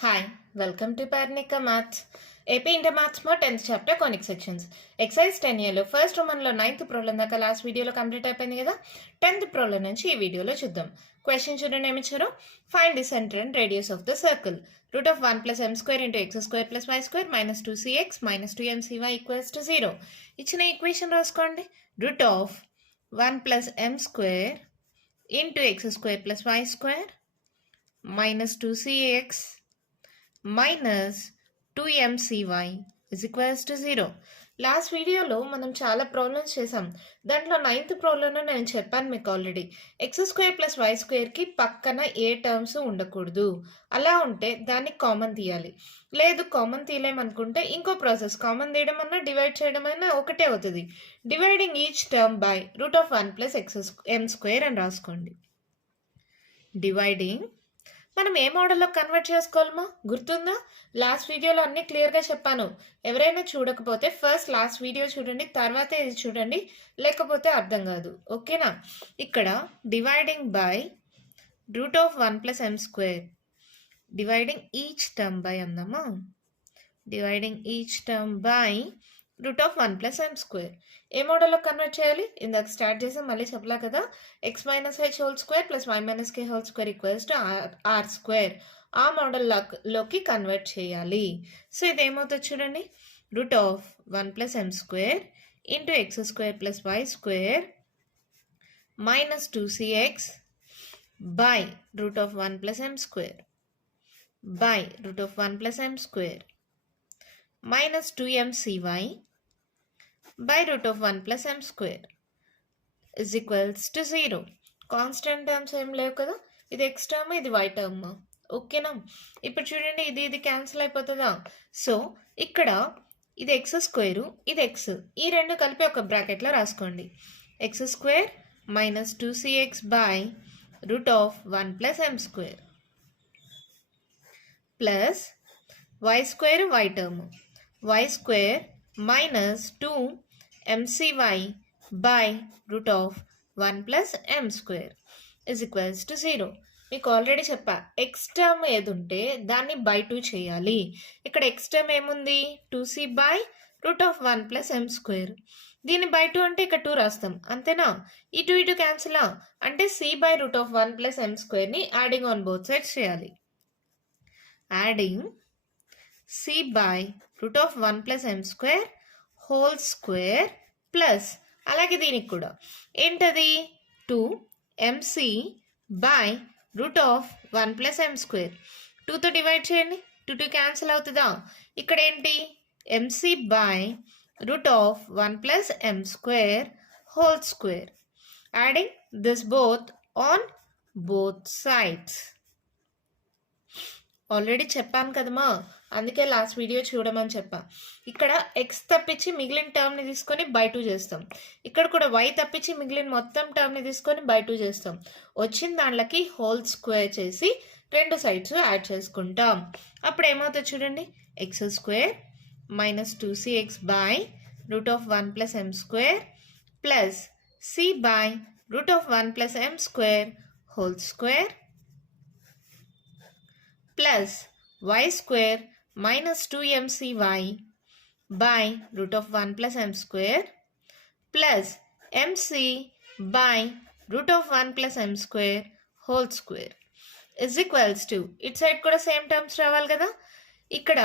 Hi, welcome to Parnika Maths. AP Inter Maths mo 10th chapter conic sections. Exercise 10 లో first Roman లో 9th problem దాకా last వీడియోలో complete అయిపోయింది కదా. 10th problem నుంచి ఈ వీడియోలో చూద్దాం. క్వశ్చన్ చూడండి ఏమి ఇచ్చారు. Find the centre and radius of the circle. Route of 1 plus m square into x square plus y square minus 2cx minus 2mcy equals to 0. ఇచ్చిన ఈక్వేషన్ రాసుకోండి. Route of 1 plus m square into x square plus y square minus 2cx minus 2mcy is equals to 0. Last వీడియోలో మనం చాలా problems చేసాం. దాంట్లో 9th ప్రాబ్లంలో నేను చెప్పాను మీకు already. X square plus why స్క్వేర్కి పక్కన ఏ టర్మ్స్ ఉండకూడదు. అలా ఉంటే దాన్ని కామన్ తీయాలి. లేదు కామన్ తీయలేమనుకుంటే ఇంకో ప్రాసెస్, కామన్ తీయడం అన్నా డివైడ్ చేయడం అన్నా ఒకటే అవుతుంది. Dividing each term by root of 1 plus m square అని రాసుకోండి. డివైడింగ్ మనం ఏ మోడల్లో కన్వర్ట్ చేసుకోవాలమో గుర్తుందా? లాస్ట్ వీడియోలో అన్ని క్లియర్గా చెప్పాను. ఎవరైనా చూడకపోతే ఫస్ట్ లాస్ట్ వీడియో చూడండి, తర్వాత ఇది చూడండి, లేకపోతే అర్థం కాదు. ఓకేనా? ఇక్కడ dividing by root of 1 plus m square, dividing each term by అందామా. Dividing each term by root of 1 plus m square. ఏ మోడల్లో కన్వర్ట్ చేయాలి? ఇందాక స్టార్ట్ చేసాం, మళ్ళీ చెప్పలా కదా. x minus h whole square plus y minus k whole square equals to r square. ఆ మోడల్లోకి కన్వర్ట్ చేయాలి. సో ఇది ఏమవుతుంది చూడండి. Route of 1 plus m square into x square plus y square minus 2cx by root of 1 plus m square by root of 1 plus m square minus 2mcy by root of 1 plus m square is equals to 0. Constant terms ఏం లేవు కదా. ఇది X term, ఇది why term. ఓకేనా? ఇప్పుడు చూడండి, ఇది ఇది క్యాన్సిల్ అయిపోతుందా. సో ఇక్కడ ఇది ఎక్స్ స్క్వేరు, ఇది ఎక్స్, ఈ రెండు కలిపి ఒక బ్రాకెట్లో రాసుకోండి. X square minus 2cx by root of 1 plus m square plus y square y term, y square minus 2mcy by root of 1 plus m square is equals to 0. మీకు already చెప్పా, X term ఏది ఉంటే దాన్ని by 2 చేయాలి. ఇక్కడ X term ఏముంది? 2c by root of 1 plus m square. దీన్ని by 2 అంటే ఇక్కడ 2 రాస్తాం, అంతేనా? ఇటు ఇటు క్యాన్సిల్, అంటే c by root of 1 plus m square ని యాడింగ్ ఆన్ బోత్ సైడ్స్ చేయాలి. Adding c by root of 1 plus m square whole square plus అలాగే దీనికి కూడా ఏంటది? 2mc by root of 1 plus m square. 2తో డివైడ్ చేయండి, 2 cancel అవుతుందా? ఇక్కడ ఏంటి? mc by root of 1 plus m square whole square. Adding this both on both sides. Already చెప్పాను కదమ్మా, అందుకే లాస్ట్ వీడియో చూడమని చెప్పా. ఇక్కడ ఎక్స్ తప్పించి మిగిలిన టర్మ్ని తీసుకొని బై 2 చేస్తాం. ఇక్కడ కూడా వై తప్పించి మిగిలిన మొత్తం టర్మ్ని తీసుకొని బై 2 చేస్తాం. వచ్చిన దాంట్లోకి హోల్ స్క్వేర్ చేసి రెండు సైడ్స్ యాడ్ చేసుకుంటాం. అప్పుడు ఏమవుతుంది చూడండి. X square minus 2cx by root of 1 plus m square plus c by root of 1 plus m square whole square plus y square minus 2mcy by root of 1 plus m square plus mc by root of 1 plus m square whole square is equals to, it side కూడా same terms రావాలి కదా. ఇక్కడ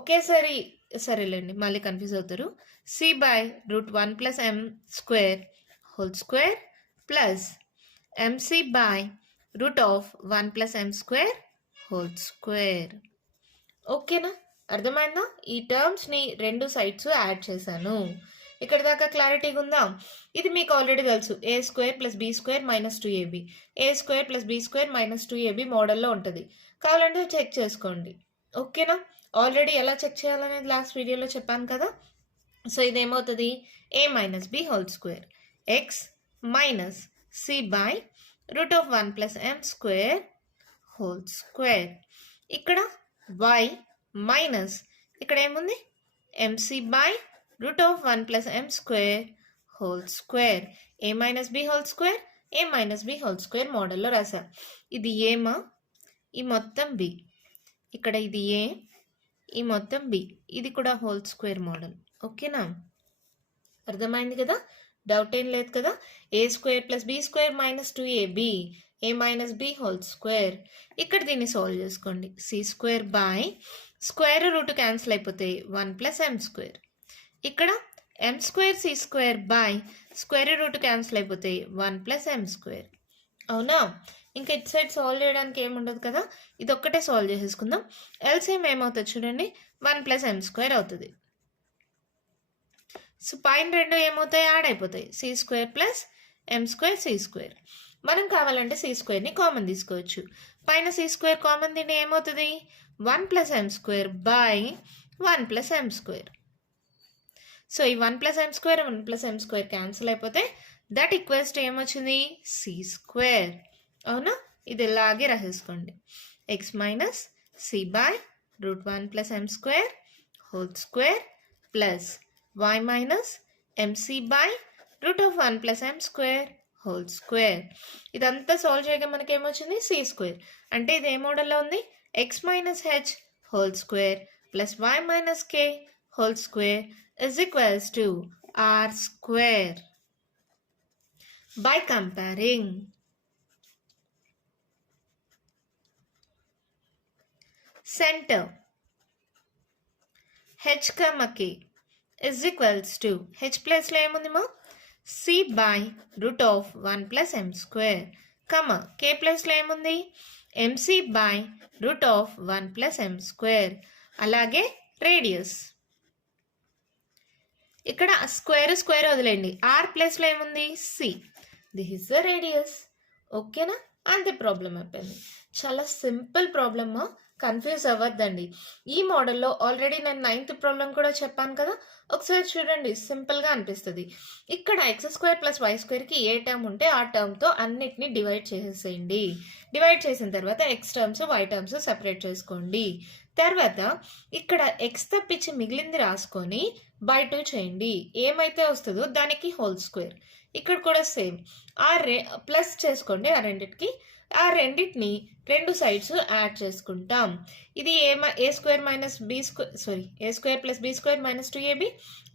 ఒకేసారి సరేలేండి, మళ్ళీ confuse అవుతారు. c by root 1 plus m square whole square plus mc by root of 1 plus m square whole square. ఓకేనా? అర్థమైందా? ఈ టర్మ్స్ని రెండు సైడ్స్ యాడ్ చేశాను. ఇక్కడ దాకా క్లారిటీగా ఉందా? ఇది మీకు ఆల్రెడీ తెలుసు. A square plus B square minus 2ab, A square plus B square minus 2ab మోడల్లో ఉంటుంది. కావాలంటే చెక్ చేసుకోండి. ఓకేనా? ఆల్రెడీ ఎలా చెక్ చేయాలనేది లాస్ట్ వీడియోలో చెప్పాను కదా. సో ఇదేమవుతుంది? A minus b whole square x minus c by root of 1 plus m square whole square. ఇక్కడ y మైనస్ ఇక్కడ ఏముంది? mc by root of 1 plus m square whole square. A minus b whole square, a minus b whole square మోడల్లో రాసా. ఇది ఏమా, ఈ మొత్తం B, ఇక్కడ ఇది ఏ, ఈ మొత్తం బి, ఇది కూడా హోల్ స్క్వేర్ మోడల్. ఓకేనా, అర్థమైంది కదా, డౌట్ ఏం లేదు కదా. A square plus b square minus 2ab, a minus b whole square. ఇక్కడ దీన్ని సాల్వ్ చేసుకోండి. C square by square root cancel అయిపోతాయి, 1 ప్లస్ ఎం స్క్వేర్. ఇక్కడ m square c square by square root cancel అయిపోతాయి, 1 plus m square. అవునా, ఇంకా ఇటు side solve చేయడానికి ఏముండదు కదా, ఇది ఒక్కటే సాల్వ్ చేసేసుకుందాం. ఎల్సిఎం ఏమవుతుంది చూడండి, 1 ప్లస్ ఎం స్క్వేర్ అవుతుంది. సో పైన రెండు ఏమవుతాయి, యాడ్ అయిపోతాయి, C square plus m square c square. మనం కావాలంటే సి స్క్వేర్ని కామన్ తీసుకోవచ్చు. పైన సి స్క్వేర్ కామన్ తింటే ఏమవుతుంది, 1 plus m square by 1 plus m square. So ఈ 1 plus m square 1 plus m square cancel అయిపోతే దట్ ఈక్వల్స్ టు ఏమొచ్చింది, సి స్క్వేర్. అవునా, ఇది ఇలాగే రాసేసుకోండి. X minus c by root 1 plus m square whole square plus y minus mc by root of 1 plus m square whole square. ఇదంతా solve చేయగా మనకి ఏమొచ్చింది, సి స్క్వేర్. అంటే ఇది ఏ మోడల్లో ఉంది, x minus h whole square plus y minus k whole square is equals to r square. By comparing centre h comma k is equals to h place లో ఏముంది మా, c by root of 1 plus m square, comma k place లో ఏముంది, mc by root of 1 plus m square. అలాగే radius, ఇక్కడ square square వదిలేండి, r place లో ఏముంది, c, this is the radius. ఓకేనా, అంతే ప్రాబ్లం అయిపోయింది. చాలా సింపుల్ ప్రాబ్లమ్, కన్ఫ్యూజ్ అవ్వద్దండి. ఈ మోడల్లో ఆల్రెడీ నేను 9th ప్రాబ్లం కూడా చెప్పాను కదా, ఒకసారి చూడండి, సింపుల్గా అనిపిస్తుంది. ఇక్కడ ఎక్స్ స్క్వేర్ ప్లస్ వై స్క్వేర్కి ఏ టర్మ్ ఉంటే ఆ టర్మ్తో అన్నిటిని డివైడ్ చేసేసేయండి. డివైడ్ చేసిన తర్వాత x terms y terms separate చేసుకోండి. తర్వాత ఇక్కడ ఎక్స్ తప్పించి మిగిలింది రాసుకొని బై 2 చేయండి. ఏమైతే వస్తుందో దానికి హోల్ స్క్వేర్. ఇక్కడ కూడా సేమ్ ప్లస్ చేసుకోండి ఆ రెండింటికి. ఆ రెండింటిని రెండు సైడ్స్ యాడ్ చేసుకుంటాం. ఇది a square minus b square a square plus b square minus 2ab,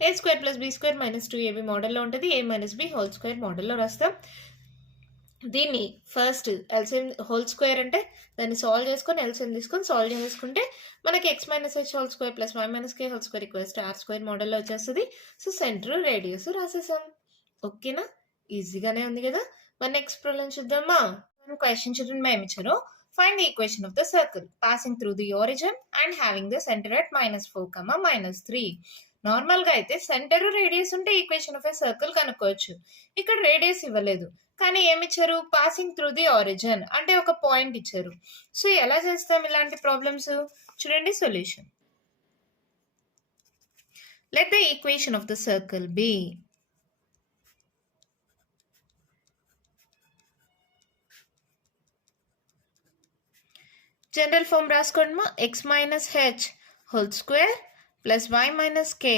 A square plus b square minus 2ab మోడల్లో ఉంటుంది. A minus b whole square మోడల్లో రాస్తాం. దీన్ని ఫస్ట్ ఎల్సిఎం హోల్ స్క్వేర్ అంటే దాన్ని సాల్వ్ చేసుకొని ఎల్సిఎం తీసుకొని సాల్వ్ చేసుకుంటే మనకి x minus h whole square plus y minus k whole square equals to r square మోడల్లో వచ్చేస్తుంది. సో సెంటర్ రేడియస్ రాసేసాం. ఓకేనా, ఈజీగానే ఉంది కదా. మన నెక్స్ట్ ప్రాబ్లం చూద్దామా. క్వశ్చన్ చూడండి, మేము ఇచ్చారు. Find the equation of the circle passing through the origin and having the center at -4, -3. నార్మల్గా అయితే సెంటర్ రేడియస్ ఉంటే ఈక్వేషన్ ఆఫ్ ఎ సర్కిల్ కనుక్కోవచ్చు. ఇక్కడ రేడియస్ ఇవ్వలేదు, కానీ ఏమిచ్చారు, పాసింగ్ త్రూ ది ఆరిజిన్ అంటే ఒక పాయింట్ ఇచ్చారు. సో ఎలా చేస్తాం ఇలాంటి ప్రాబ్లమ్స్, చూడండి solution. Let the equation of the circle be general form రాసుకోండి మా. X minus h whole square plus y minus k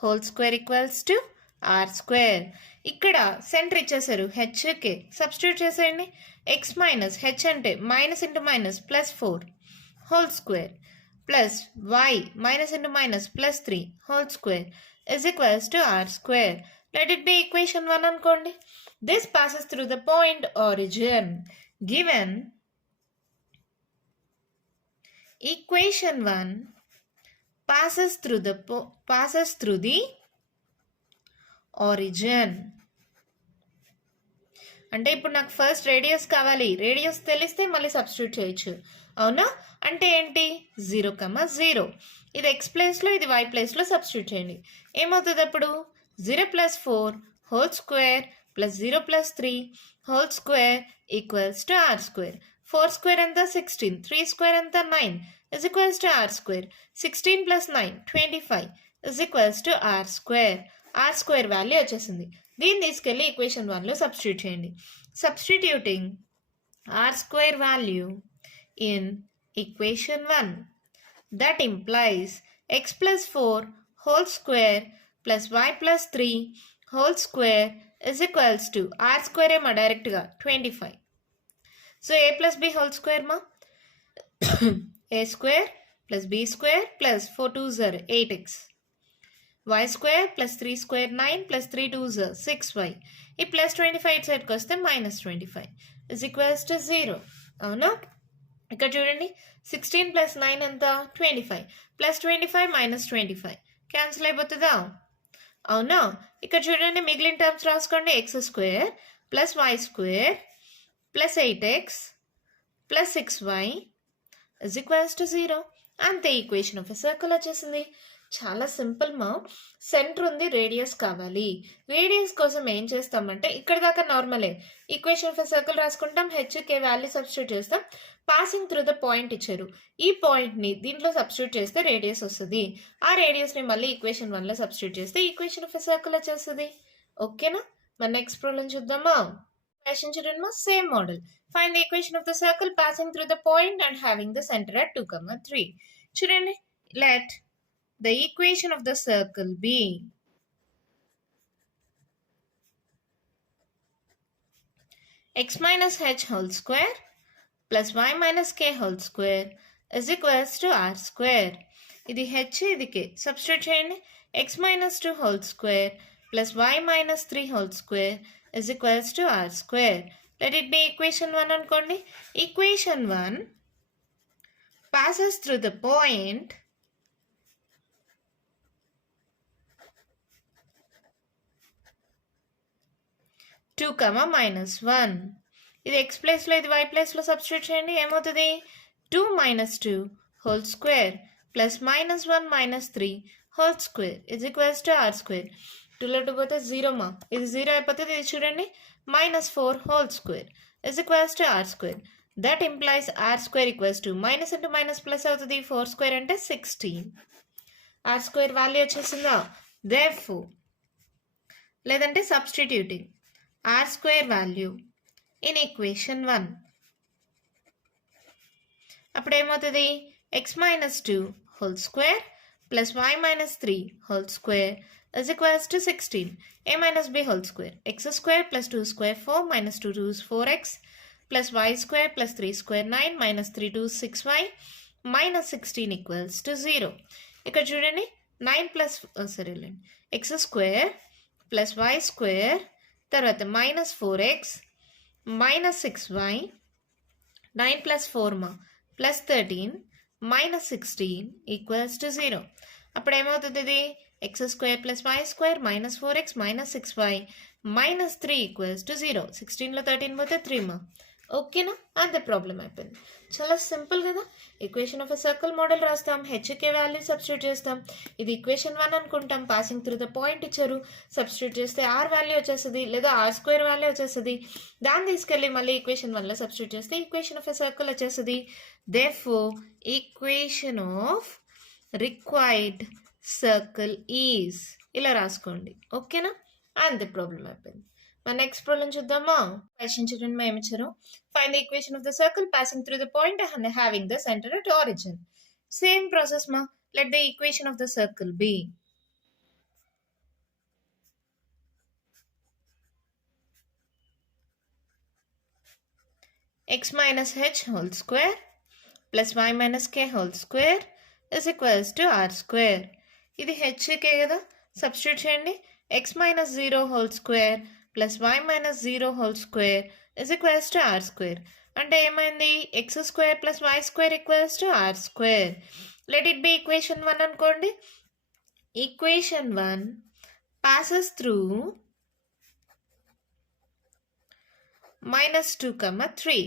whole square equals to r square. ఇక్కడ సెంటర్ ఇచ్చేసారు హెచ్కే, సబ్స్టిట్యూట్ చేసేయండి. ఎక్స్ మైనస్ హెచ్ అంటే minus into minus plus 4 whole square plus y minus into minus plus 3 whole square is equals to r square. Let it be equation 1 అనుకోండి. This passes through the point origin. Given equation 1 passes through the origin. అంటే ఇప్పుడు నాకు first radius కావాలి, radius తెలిస్తే మళ్ళీ substitute చేయొచ్చు. అవునా, అంటే ఏంటి, 0, 0. ఇది ఎక్స్ ప్లేస్లో ఇది వై ప్లేస్లో సబ్స్టిట్యూట్ చేయండి. ఏమవుతుంది అప్పుడు, 0 + 4 whole square plus 0 + 3 whole square equals to r square. 4 square ఎంత 16, 3 స్క్వేర్ ఎంత 9 is equals to r square. 16 plus 9 25 is equals to r square. r square value వచ్చేసింది. దీన్ని తీసుకెళ్ళి ఈక్వేషన్ 1లో సబ్స్టిట్యూట్ చేయండి. Substituting r square value in equation 1, that implies x plus 4 whole square plus y plus 3 whole square is equals to r square ఏమో డైరెక్ట్గా 25. So a plus b whole square మా a square plus b square plus 4 2s are 8x. y square plus 3 square 9 plus 3 2s are 6y. ఈ plus 25 ఇటు సైడ్కి వస్తే minus 25 is equals to 0. అవునా? ఇక్కడ చూడండి 16 ప్లస్ 9 ఎంత 25 ప్లస్ 25 మైనస్ 25 క్యాన్సిల్ అయిపోతుందా? అవునా? ఇక్కడ చూడండి మిగిలిన టర్మ్స్ రాసుకోండి. X square plus y square plus 8x plus 6y is equals to 0. అంతే, ఈక్వేషన్ ఆఫ్ ఎ సర్కిల్ వచ్చేసింది. చాలా సింపుల్ మా. సెంటర్ ఉంది, రేడియస్ కావాలి. రేడియస్ కోసం ఏం చేస్తామంటే ఇక్కడ దాకా నార్మలే. ఈక్వేషన్ ఆఫ్ ఎ సర్కిల్ రాసుకుంటాం, హెచ్కే వాల్యూ సబ్స్టిట్యూట్ చేస్తాం. పాసింగ్ త్రూ ద పాయింట్ ఇచ్చారు. ఈ పాయింట్ని దీంట్లో సబ్స్టిట్యూట్ చేస్తే రేడియస్ వస్తుంది. ఆ రేడియస్ని మళ్ళీ ఈక్వేషన్ 1లో సబ్స్టిట్యూట్ చేస్తే ఈక్వేషన్ ఆఫ్ ఎ సర్కిల్ వచ్చేస్తుంది. ఓకేనా? మన నెక్స్ట్ ప్రాబ్లం చూద్దామా? క్వశ్చన్ చూడండి మా, same model. Find the equation of the circle passing through the point and having the centre at 2, 3. చూడండి, let the equation of the circle be x minus h whole square plus y minus k whole square is equals to r square. ఇది h, ఇది k. Substitute చేయండి. x minus 2 whole square plus y minus 3 whole square is equals to r square. Let it be equation 1 అనుకోండి. Equation 1 passes through the point 2, -1. ఇది x ప్లేస్లో ఇది y ప్లేస్లో substitute చేయండి. ఏమవుతుంది? 2 - 2 whole square plus -1 - 3 whole square is equals to r square. 2లో 2 పోతే 0 మా. ఇది 0 అయిపోతుంది. ఇది చూడండి -4 whole square is equals to r square. That implies r square equals to minus into minus plus అవుతుంది. 4 స్క్వేర్ అంటే 16. r స్క్వేర్ వాల్యూ వచ్చేసిందా? దేర్ఫోర్, లేదంటే substituting r square value in equation 1. అప్పుడు ఏమవుతుంది? x minus 2 whole square plus y minus 3 whole square is equals to 16. a minus b whole square. x square plus 2 square 4 minus 2 2 is 4x plus y square plus 3 square 9 minus 3 2 is 6y minus 16 equals to 0. ఇక్కడ చూడండి 9 plus x square plus y square తర్వాత -4x -6y 9 + 4 మా plus 13 -16 equals to 0. అప్పుడు ఏమవుతుంది? ఇది x square plus y square -4x -6y -3 equals to 0. 16లో 13 పోతే 3 మా. ఓకేనా? అంతే, ప్రాబ్లం అయిపోయింది. చాలా సింపుల్ కదా. Equation of a circle model రాస్తాం, హెచ్కే వాల్యూ సబ్స్టిట్యూట్ చేస్తాం. ఇది ఈక్వేషన్ 1 అనుకుంటాం. పాసింగ్ త్రూ ద పాయింట్ ఇచ్చారు, సబ్స్టిట్యూట్ చేస్తే ఆర్ వాల్యూ వచ్చేస్తుంది, లేదా ఆర్ స్క్వేర్ వాల్యూ వచ్చేస్తుంది. దాన్ని తీసుకెళ్ళి మళ్ళీ ఈక్వేషన్ 1లో సబ్స్టిట్యూట్ చేస్తే ఈక్వేషన్ ఆఫ్ ఎ సర్కిల్ వచ్చేస్తుంది. Therefore equation of required circle is, ఇలా రాసుకోండి. ఓకేనా? అంతే, ప్రాబ్లం అయిపోయింది. మన నెక్స్ట్ ప్రాబ్లం చూద్దామా? క్వశ్చన్ చూడండి, మేము ఇచ్చారు. Find the equation of the circle passing through the point and having the center at origin. Same process మా. Let the equation of the circle be x minus h whole square plus y minus k whole square is equals to r square. ఇది hk కదా, substitute చేయండి. x minus 0 whole square plus y minus 0 whole square is equals to r square. అంటే ఏమైంది? x square plus y square equals to r square. Let it be equation 1 అనుకోండి. Equation 1 passes through -2, 3.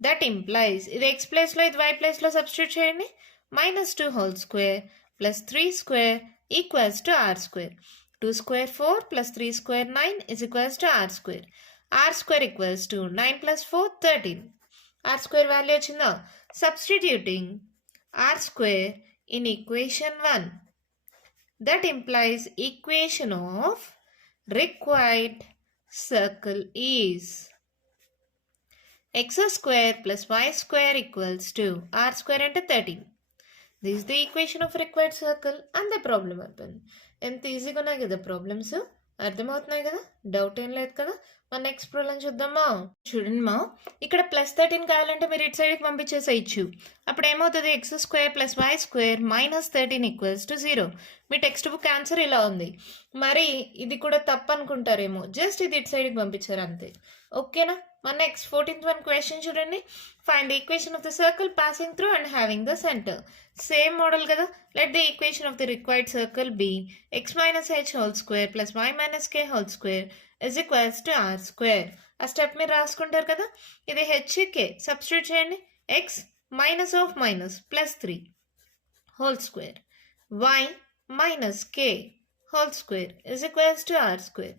That implies ఇది x ప్లేస్లో ఇది y ప్లేస్లో substitute చేయండి. -2 whole square plus 3 square equals to r square. 2 square 4 plus 3 square 9 is equals to r square. r square equals to 9 plus 4 13. r square value వచ్చిందా? Substituting r square in equation 1. That implies equation of required circle is x square plus y square equals to r square అంటే 13. This is the equation of required circle and the problem అయిపోయింది. ఎంత ఈజీగా ఉన్నాయి కదా problems. అర్థమవుతున్నాయి కదా, doubt ఏం లేదు కదా. మన నెక్స్ట్ ప్రాబ్లం చూద్దామా. చూడండి మా, ఇక్కడ +13 కావాలంటే మీరు ఇటు సైడ్కి పంపించేసేయచ్చు. అప్పుడు ఏమవుతుంది, x² + y² - 13 = 0. మీ టెక్స్ట్ బుక్ ఆన్సర్ ఇలా ఉంది. మరి ఇది కూడా తప్పు అనుకుంటారేమో, జస్ట్ ఇది ఇటు సైడ్కి పంపించారు అంతే. ఓకేనా. మన నెక్స్ట్ 14th one క్వశ్చన్ చూడండి. Find the equation of the circle passing through and having the center. Same model కదా. Let the equation of the required circle be x - h² + y - k² = r². ఆ step మీరు రాసుకుంటారు కదా. ఇది h k substitute చేయండి. x -(-3) (² y - k) (² = r².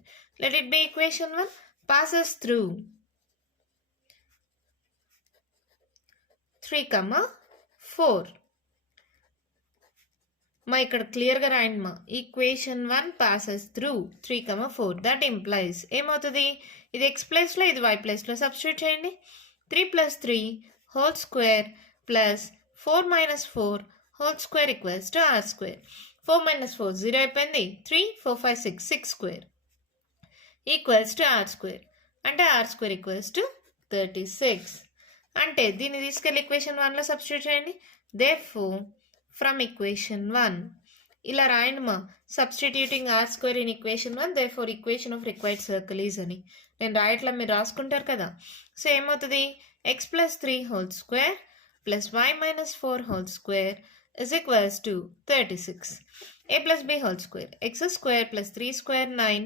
Let it be equation 1. Passes through 3, 4. మా ఇక్కడ క్లియర్గా రాయండి మా. Equation 1 passes through 3, 4. That implies ఏమవుతుంది, ఇది x ప్లేస్లో ఇది y ప్లేస్లో సబ్స్టిట్యూట్ చేయండి. 3 + 3 (² + 4 - 4) (² = r². 4 - 4 0 అయిపోయింది. 3 4 5 6 6² = r². అంటే r² = 36. అంటే దీన్ని తీసుకెళ్ళి ఈక్వేషన్ 1లో సబ్స్టిట్యూట్ చేయండి. దేర్ఫోర్ ఫ్రమ్ ఈక్వేషన్ 1 ఇలా రాయండి మా. Substituting r² in equation 1, therefore equation of required circle is అని నేను రాయట్లా, మీరు రాసుకుంటారు కదా. సో ఏమవుతుంది, x + 3 (² + y - 4) = 36. a + b (² x² + 3² 9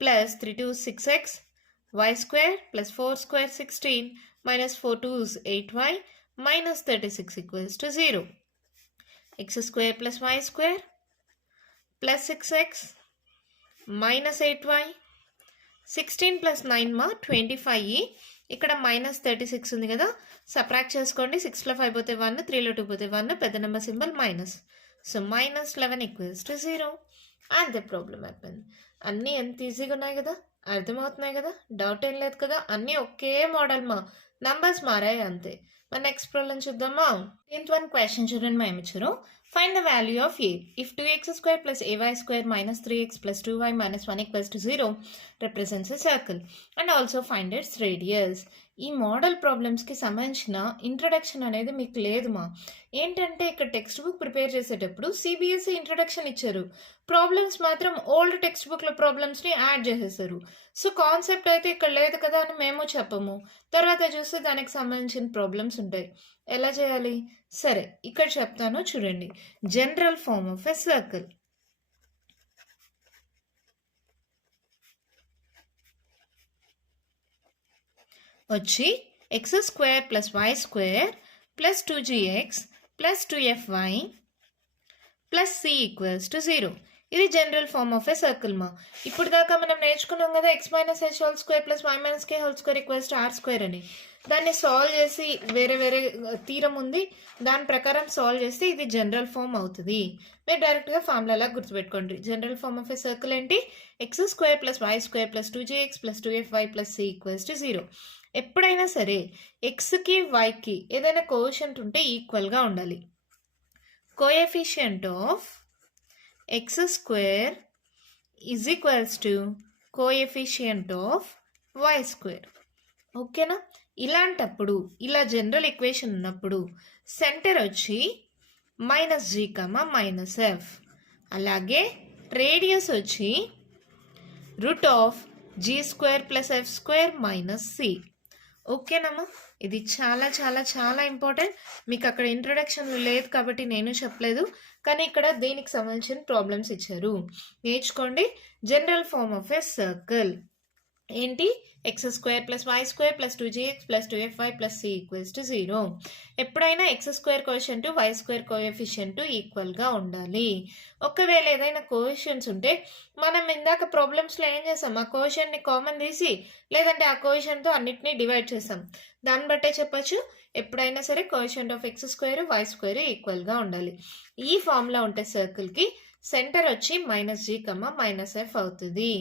+ 3 2 6x y² + 4² 16 -4 2s 8y - 36 = 0. x² + y² + 6x - 8y 16 + 9 25. ఇక్కడ -36 ఉంది కదా, సబ్ట్రాక్ట్ చేసుకోండి. 6లో 5 పోతే 1, 3లో 2 పోతే 1, పెద్ద నెంబర్ సింబల్ మైనస్. సో -11 = 0. అంతే ప్రాబ్లం అయిపోయింది. అన్నీ ఎంత ఈజీగా ఉన్నాయి కదా, అర్థమవుతున్నాయి కదా, డౌట్ ఏం లేదు కదా. అన్నీ ఒకే మోడల్ మా, నంబర్స్ మారాయి అంతే. మన నెక్స్ట్ ప్రాబ్లం చూద్దామా. 10th one క్వశ్చన్ చూడండి మా. ఏమిచ్చారు, find the value of a if 2x² + ay² - 3x + 2y - 1 = 0 represents a circle and also find its radius. ఈ మోడల్ ప్రాబ్లమ్స్కి సంబంధించిన ఇంట్రడక్షన్ అనేది మీకు లేదు మా. ఏంటంటే ఇక్కడ టెక్స్ట్ బుక్ ప్రిపేర్ చేసేటప్పుడు సిబిఎస్ఈ ఇంట్రడక్షన్ ఇచ్చారు, ప్రాబ్లమ్స్ మాత్రం ఓల్డ్ టెక్స్ట్ బుక్లో ప్రాబ్లమ్స్ని యాడ్ చేసేసారు. సో కాన్సెప్ట్ అయితే ఇక్కడ లేదు కదా అని మేము చెప్పము, తర్వాత చూస్తే దానికి సంబంధించిన ప్రాబ్లమ్స్ ఉంటాయి. ఎలా చేయాలి, సరే ఇక్కడ చెప్తాను చూడండి. General form of a circle. వచ్చి x² + y² + 2gx + 2fy + c = 0. ఇది general form of a circle మా. ఇప్పుడు దాకా మనం నేర్చుకున్నాం కదా, x - h² + y - k² = r² అని. దాన్ని సాల్వ్ చేసి వేరే వేరే తీరం ఉంది, దాని ప్రకారం సాల్వ్ చేస్తే ఇది జనరల్ ఫార్మ్ అవుతుంది. మీరు డైరెక్ట్గా ఫార్ములా గుర్తుపెట్టుకోండి. General form of a circle ఏంటి, x² + y² + 2gx + 2fy + c = 0. ఎప్పుడైనా సరే ఎక్స్కి వైకి ఏదైనా కోఎఫిషియంట్ ఉంటే ఈక్వల్గా ఉండాలి. Coefficient of x² = coefficient of y². ఓకేనా. ఇలాంటప్పుడు ఇలా జనరల్ ఈక్వేషన్ ఉన్నప్పుడు సెంటర్ వచ్చి -g, -f. అలాగే రేడియస్ వచ్చి √g² + f² - c. ఓకేనమ్మా. ఇది చాలా చాలా చాలా ఇంపార్టెంట్. మీకు అక్కడ ఇంట్రొడక్షన్లో లేదు కాబట్టి నేను చెప్పలేదు, కానీ ఇక్కడ దీనికి సంబంధించిన ప్రాబ్లమ్స్ ఇచ్చారు, నేర్చుకోండి. General form of a circle ఏంటి, x² + y² + 2gx + 2fy + c = 0. ఎప్పుడైనా x² కోఎఫిషియంట్ y² కోఎఫిషియంట్ ఈక్వల్గా ఉండాలి. ఒకవేళ ఏదైనా కోఎఫిషియంట్స్ ఉంటే మనం ఇందాక ప్రాబ్లమ్స్లో ఏం చేసాం, ఆ కోఎఫిషియంట్ని కామన్ తీసి లేదంటే ఆ కోఎఫిషియంట్తో అన్నిటినీ డివైడ్ చేసాం. దాన్ని బట్టే చెప్పచ్చు, ఎప్పుడైనా సరే కోఎఫిషియంట్ ఆఫ్ x² y² ఈక్వల్గా ఉండాలి. ఈ ఫార్ములా ఉంటే సర్కిల్కి సెంటర్ వచ్చి -g, -f అవుతుంది.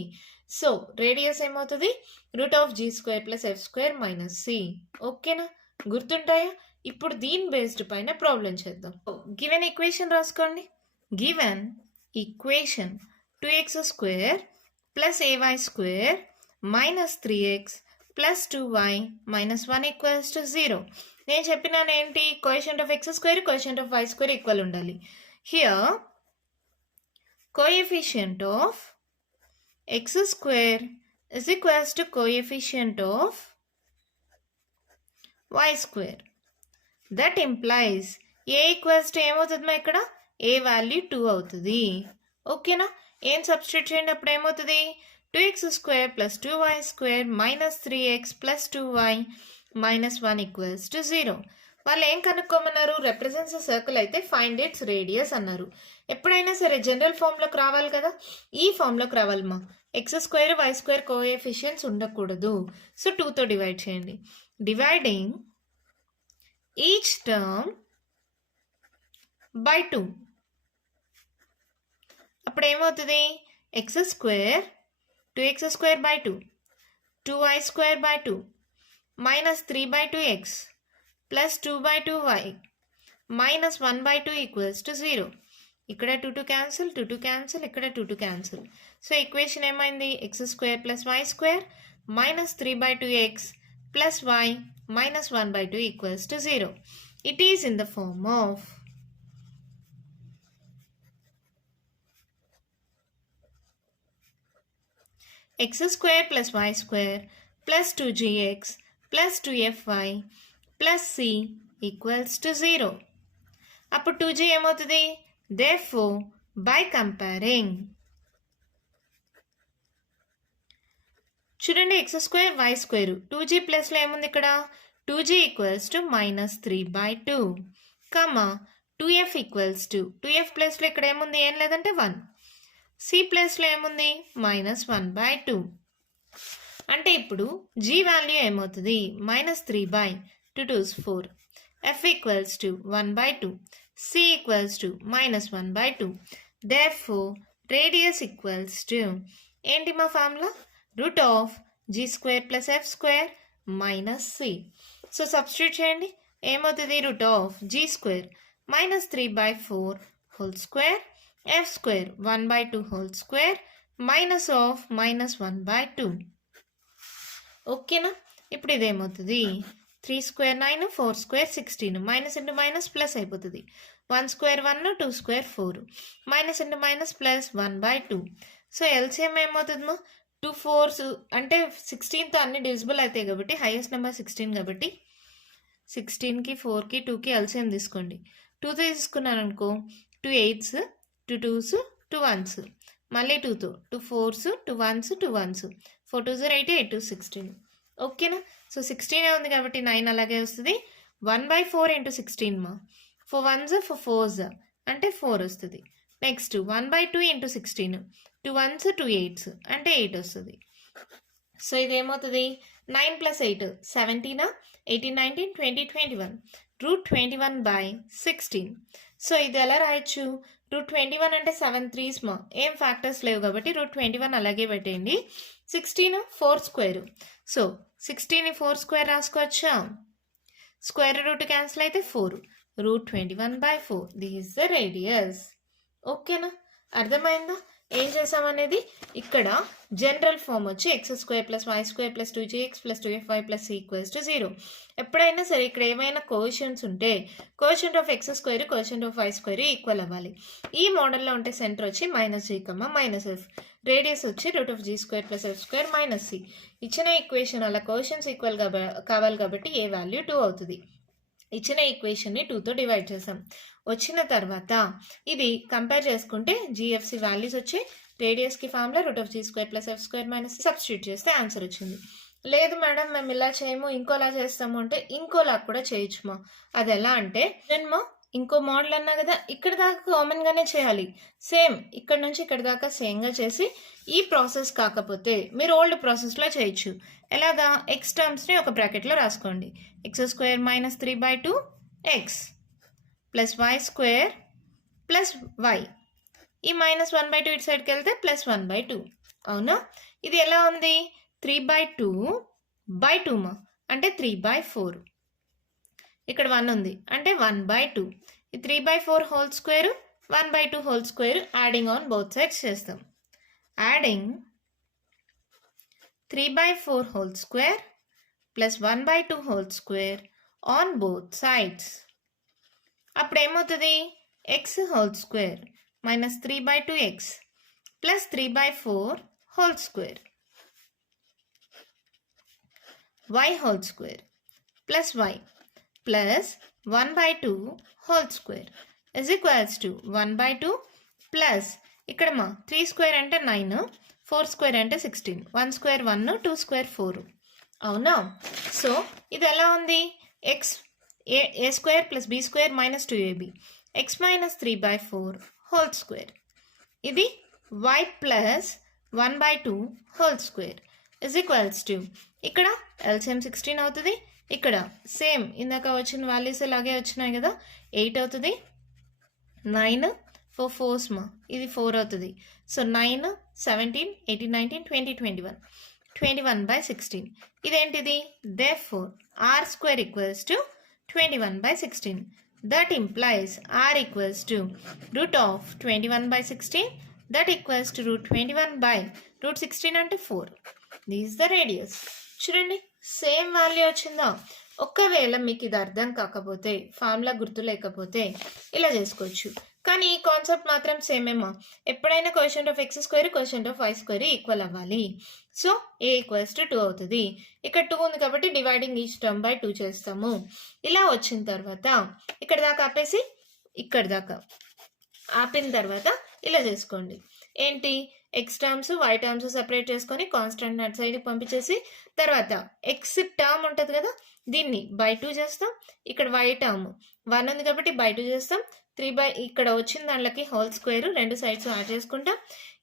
సో రేడియస్ ఏమవుతుంది, √g² + f² - c. ఓకేనా, గుర్తుంటాయా. ఇప్పుడు దీని బేస్డ్ పైన ప్రాబ్లం చేద్దాం. గివెన్ ఈక్వేషన్ రాసుకోండి. Given equation 2x² plus ay square minus 3x plus 2y minus 1 equals to 0. నేను చెప్పినాను ఏంటి, coefficient of x square coefficient of y square equal ఉండాలి. Here coefficient of x square is equals to coefficient of y square. That implies a equals to ఏమవుతుంది ఇక్కడ, ఏ value 2 అవుతుంది. ఓకేనా, ఏం substitute చేయండి, అప్పుడు ఏమవుతుంది 2x square plus 2y square minus 3x plus 2y minus 1 equals to 0. వాళ్ళు ఏం కనుక్కోమన్నారు, రిప్రజెంట్స్ సర్కిల్ అయితే ఫైండ్ ఇట్స్ రేడియస్ అన్నారు. ఎప్పుడైనా సరే జనరల్ ఫామ్లోకి రావాలి కదా, ఈ ఫామ్లోకి రావాలమ్మా. X square y square coefficients ఉండకూడదు. సో 2తో డివైడ్ చేయండి. Dividing each term by 2. అప్పుడు ఏమవుతుంది, x square 2x square by 2 2y square by 2 minus 3 by 2x plus 2 by 2y minus 1 by 2 equals to 0. ఇక్కడ 2 క్యాన్సిల్, 2 క్యాన్సిల్, ఇక్కడ 2 cancel. So equation ఏమైంది, x square plus y square minus 3 by 2x plus y minus 1 by 2 equals to 0. It is in the form of x square plus y square plus 2gx plus 2fy plus c equals to 0. అప్పుడు 2g ఏమవుతుంది, therefore by comparing చూడండి x square y square 2g ప్లస్లో ఏముంది ఇక్కడ 2g equals to minus 3 by 2 comma 2f equals to 2f ప్లస్లో ఇక్కడ ఏముంది, ఏం లేదంటే 1. సి ప్లస్లో ఏముంది, మైనస్ 1 బై 2. అంటే ఇప్పుడు జీ వాల్యూ ఏమవుతుంది, minus 3 by 2 2s 4. F equals to 1 by 2. C equals to minus 1 by 2. Therefore radius equals to ఏంటి మా formula, root of g square plus f square minus c. So substitute చేయండి, ఏమవుతుంది, root of g square minus 3 by 4 whole square f square 1 by 2 whole square minus of minus 1 by 2. ఓకేనా, ఇప్పుడు ఇదేమవుతుంది 3 square 9 4 square 16 minus into minus plus అయిపోతుంది. 1 square 1 2 square 4 minus into minus plus 1 by 2. So LCM ఏమవుతుందమ్మా 2 4s అంటే 16తో అన్ని divisible అవుతాయి కాబట్టి highest number 16 కాబట్టి 16కి 4కి 2కి ఎల్సిఎం తీసుకోండి. 2తో తీసుకున్నాను అనుకో 2 8s 2 2s 2 1s మళ్ళీ 2తో 2 4s 2 1s 2 1s 4 2s 8 8 2 16. ఓకేనా, సో 16 ఉంది కాబట్టి 9 అలాగే వస్తుంది. 1 బై 4 ఇంటూ 16 మా 4 1s 4 4s అంటే 4 వస్తుంది. Next 1 by 2 into 16 2 1s 2 8s అంటే 8 వస్తుంది. సో ఇదేమవుతుంది 9 ప్లస్ 8 17 18 19 20 21 రూట్ 21 బై 16. సో ఇది ఎలా రాయొచ్చు, రూట్ 21 అంటే 7 3s మా ఏం ఫ్యాక్టర్స్ లేవు కాబట్టి రూట్ 21 అలాగే పెట్టేయండి. 16 4 స్క్వేర్, సో 16ని 4 స్క్వేర్ రాసుకోవచ్చా, స్క్వేర్ రూట్ క్యాన్సిల్ అయితే 4 root 21 by 4. This is the radius. ఓకేనా, అర్థమైందా ఏం చేసామనేది. ఇక్కడ జనరల్ ఫామ్ వచ్చి x square plus y square plus 2gx plus 2fy plus c equals to 0. ఎప్పుడైనా సరే ఇక్కడ ఏమైనా కోఎఫిషియంట్స్ ఉంటే coefficient of x square coefficient of y square equal అవ్వాలి. ఈ మోడల్లో ఉంటే సెంటర్ వచ్చి minus g comma minus F, radius వచ్చి root of g square plus f square minus c. ఇచ్చిన ఈక్వేషన్ అలా కోఎఫిషియంట్స్ ఈక్వల్ కావాలి కాబట్టి ఏ వాల్యూ 2 అవుతుంది. ఇచ్చిన ఈక్వేషన్ని 2తో డివైడ్ చేసాం. వచ్చిన తర్వాత ఇది కంపేర్ చేసుకుంటే జిఎఫ్సి వాల్యూస్ వచ్చి రేడియస్కి formula root of g square plus f square minus substitute చేస్తే ఆన్సర్ వచ్చింది. లేదు మేడం మేము ఇలా చేయము ఇంకోలా చేస్తాము అంటే ఇంకోలా కూడా చేయొచ్చుమా. అది ఎలా అంటే నేను ఇంకో మోడల్ అన్నా కదా, ఇక్కడ దాకా కామన్గానే చేయాలి. సేమ్ ఇక్కడ నుంచి ఇక్కడ దాకా సేమ్గా చేసి ఈ ప్రాసెస్ కాకపోతే మీరు ఓల్డ్ ప్రాసెస్లో చేయొచ్చు. ఎలాగా, ఎక్స్ టర్మ్స్ని ఒక బ్రాకెట్లో రాసుకోండి. X square minus 3 by 2 x plus y square plus y, ఈ మైనస్ 1 బై 2 ఇటు సైడ్కి వెళ్తే ప్లస్ 1 బై 2. అవునా, ఇది ఎలా ఉంది 3 బై 2 బై 2 మా అంటే 3 బై 4. ఇక్కడ 1 ఉంది అంటే 1 బై 2. ఈ 3 by 4 whole square 1 by 2 whole square adding on both sides చేస్తాం. Adding 3/4 whole square plus 1/2 whole square on both sides. అప్పుడు ఏమవుతుంది? x whole square minus 3/2x plus 3/4 whole square y whole square plus y plus 1/2 whole square is equals to 1/2 plus ఇక్కడ మా 3 square అంటే 9, 4 square అంటే 16, 1 square 1, 2 square 4. అవునా? So ఇది ఎలా ఉంది? X a square plus b square minus 2ab x minus 3/4 whole square. ఇది y plus 1/2 whole square is equals to ఇక్కడ ఎల్సిఎం 16 అవుతుంది. ఇక్కడ సేమ్ ఇందాక వచ్చిన వాల్యూస్ ఇలాగే వచ్చినాయి కదా, 8 అవుతుంది. 9 4 4s మా ఇది 4 అవుతుంది. సో 9 17 18 19 20 21 21/16. ఇదేంటిది? therefore r square equals to 21/16. that implies r equals to root of 21/16. that equals to root 21/16 అంటే 4. this is the radius. చూడండి సేమ్ వాల్యూ వచ్చిందా? ఒకవేళ మీకు ఇది అర్థం కాకపోతే, ఫార్ములా గుర్తు లేకపోతే ఇలా చేసుకోవచ్చు. కానీ ఈ కాన్సెప్ట్ మాత్రం సేమేమా. ఎప్పుడైనా quotient of x square quotient of y square equal అవ్వాలి. సో ఏ ఈక్వల్స్ టు 2 అవుతుంది. ఇక్కడ 2 ఉంది కాబట్టి డివైడింగ్ ఈచ్ టర్మ్ బై 2 చేస్తాము. ఇలా వచ్చిన తర్వాత ఇక్కడ దాకా ఆపేసి ఇక్కడ దాకా ఆపిన తర్వాత ఇలా చేసుకోండి. ఏంటి? X terms y terms separate చేసుకొని కాన్స్టెంట్ అటు సైడ్కి పంపించేసి తర్వాత ఎక్స్ టర్మ్ ఉంటుంది కదా, దీన్ని బై 2 చేస్తాం. ఇక్కడ వై టర్మ్ 1 ఉంది కాబట్టి బై 2 చేస్తాం. 3 ఇక్కడ వచ్చిన దాంట్లోకి హోల్ స్క్వేర్ రెండు సైడ్స్ యాడ్ చేసుకుంటాం.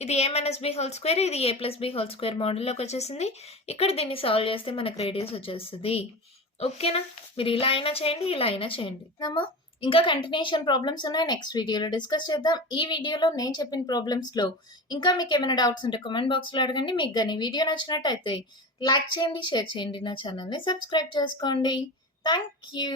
ఇది ఏ మైనస్ బి హోల్ స్క్వేర్, ఇది ఏ ప్లస్ బి హోల్ స్క్వేర్ మోడల్లోకి వచ్చేసింది. ఇక్కడ దీన్ని సాల్వ్ చేస్తే మనకు రేడియస్ వచ్చేస్తుంది. ఓకేనా? మీరు ఇలా అయినా చేయండి, ఇలా అయినా చేయండి. నమ్మా ఇంకా కంటిన్యూషన్ ప్రాబ్లమ్స్ ఉన్నాయి, నెక్స్ట్ వీడియోలో డిస్కస్ చేద్దాం. ఈ వీడియోలో నేను చెప్పిన ప్రాబ్లమ్స్లో ఇంకా మీకు ఏమైనా డౌట్స్ ఉంటే కామెంట్ బాక్స్లో అడగండి. మీకు కానీ వీడియో నచ్చినట్టయితే లైక్ చేయండి, షేర్ చేయండి, నా ఛానల్ని సబ్స్క్రైబ్ చేసుకోండి. Thank you.